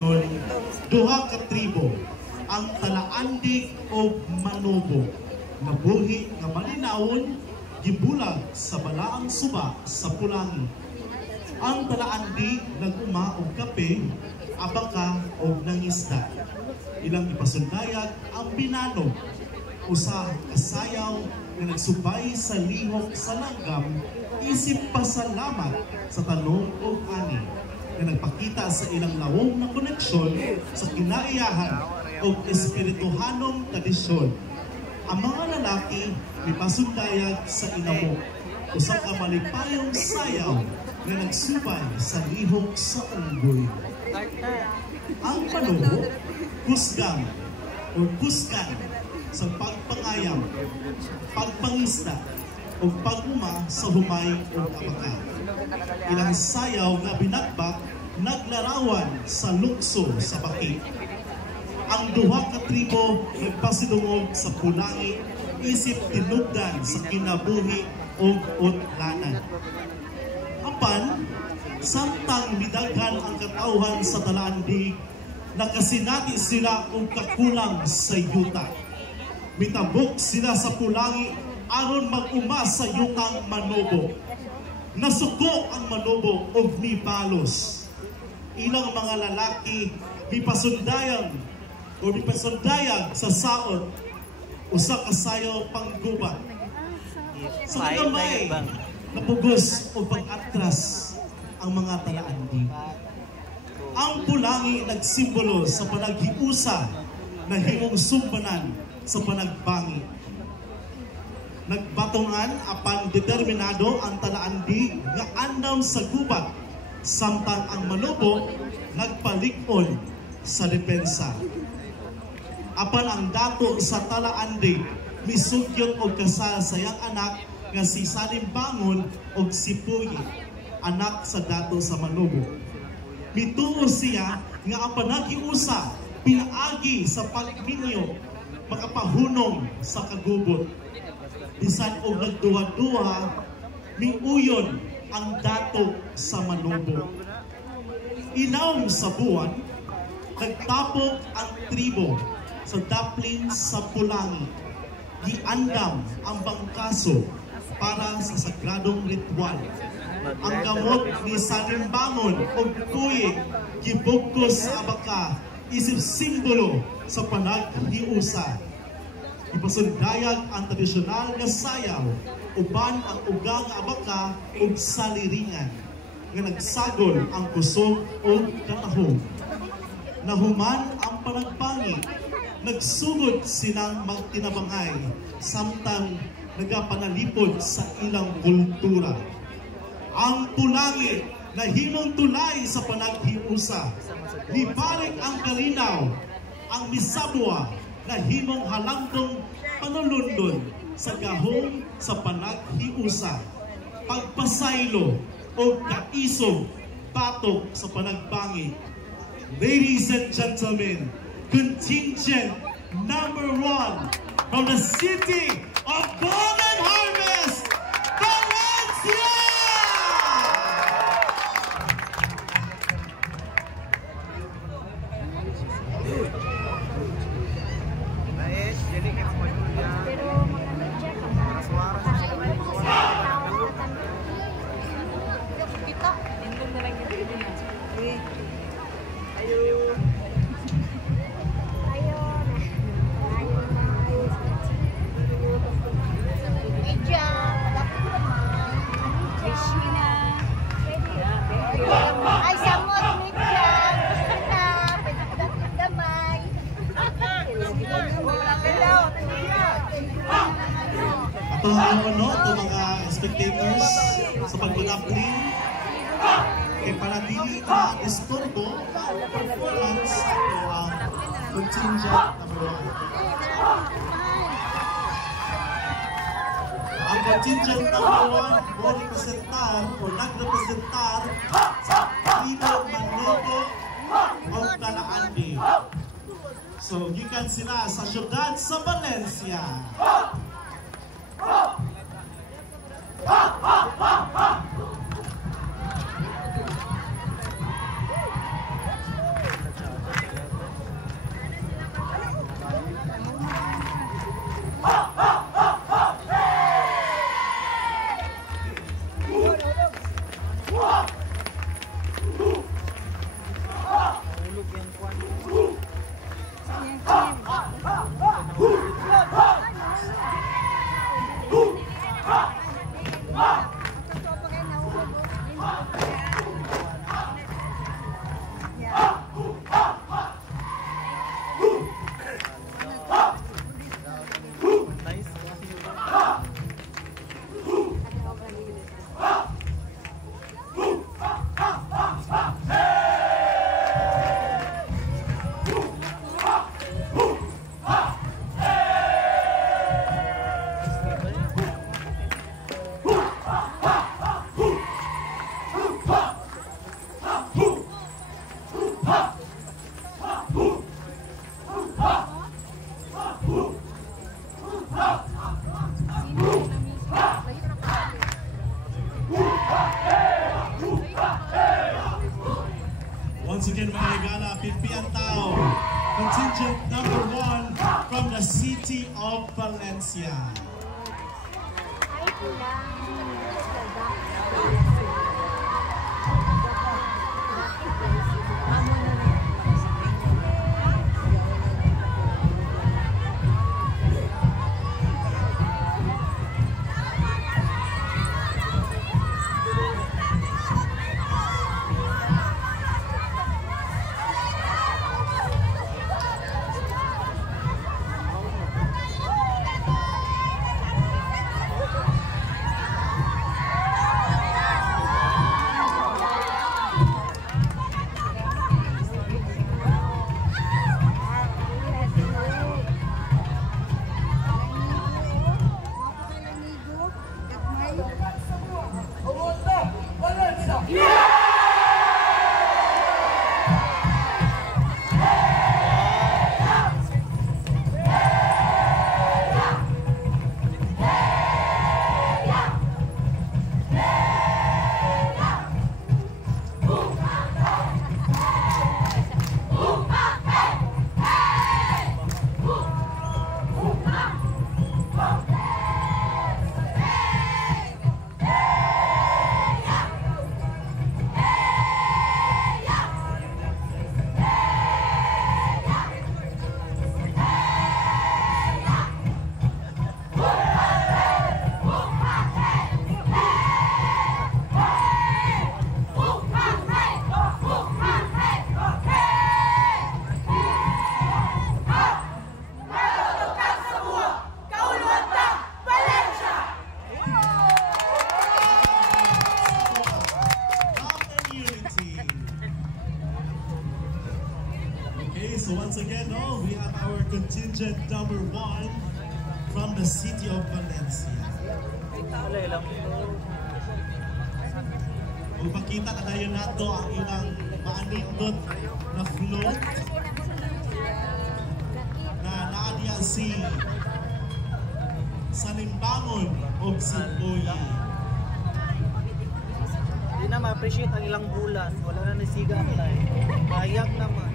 Duha ka tribo ang talaandig o manubo nabuhi nga malinawon gibulag sa balaang suba sa pulangi. Ang talaandig nag-uma og kape, abaka o nangisda. Ilang ipasundayag ang binano usa kasayaw nga nagsubay sa lihok sa langgam isip pasalamat sa tanong o ani na nagpakita sa ilang lawom na koneksyon sa kinaiyahan o espirituhanong tradisyon. Ang mga lalaki may pasundayag sa inamo usa ka malipayong sayaw na nagsubay sa lihok sa unggoy. Ang panuho, kusgang o kusgan sa pagpangayam, pagpangisda o paguma sa humay o abaka. Ilang sayaw nga binakbak naglarawan sa lukso sa baki. Ang duha ka tribo nagpasidungog sa pulangi isip tinugdan sa kinabuhi o utlanan. Apan, samtang midaghan ang katawhan sa talaandig, nakasinati sila og kakulang sa yuta. Mitabok sila sa pulangi aron mag-uma sa yutang manubo. Nasuko ang manubo og mibalos. Ilang mga lalaki mipasundayag sa saot usa ka sayaw panggubat. Sa kamay napugos o pag-atras ang mga talaandig. Ang pulangi nagsimbolo sa panaghiusa na himong sumbanan sa panagbangi. Nagbatongan apan determinado ang talaandig nga andam sa gubat samtang ang manubo nagpalikon sa depensa. Apan ang dato sa talaandig misugyot og kasal sa iyang anak nga si Salimbangon og si Puyi, anak sa dato sa manubo. Mituo siya nga ang panagiusa pinaagi sa pagminyo makapahunong sa kagubot. Bisan og nagduha-duha miuyon ang dato sa manubo. Inaw sa buwan nagtapok ang tribo sa daplin sa pulangi. Giandam ang bangkaso para sa sagradong ritual. Ang gamot ni Salimbangon o Puyi gibugkos sa abaka isip simbolo sa panaghiusa. Ipasundayag ang tradisyonal nga sayaw uban ang ugang abaka ug saliringan nga nagsagol ang kusog o katahog. Nahuman ang panagbangi, nagsugod silang magtinabangay samtang nagapanalipod sa ilang kultura. Ang pulangi na himong tulay sa panaghiusa, nibalik ang kalinaw, ang misabwa na himong halangdong panulundon sa gahong sa panaghiusa, pagpasaylo o kaisog batok sa panagbangi. Ladies and gentlemen, contingent number 1 from the city of Golden Harvest, Valencia! Ito mga spectators sa pagpadaplin kay panatili na disturbo ang performance ang contingent number 1. Ang contingent number 1 mo representar o nagrepresentar sa tribo manubo o talaandig. So, gikan sila sa syudad sa Valencia. Maligala, Pipiantao, contingent number 1 from the city of Valencia. So once again, we have our contingent number 1 from the city of Valencia. Upakita na dayon nato ang ilang maanindot na float na naadiya si Salimbangon o Simboye. Hindi na ma-appreciate ang ilang bulan. Wala na nasiga ang tayo. Mayak naman.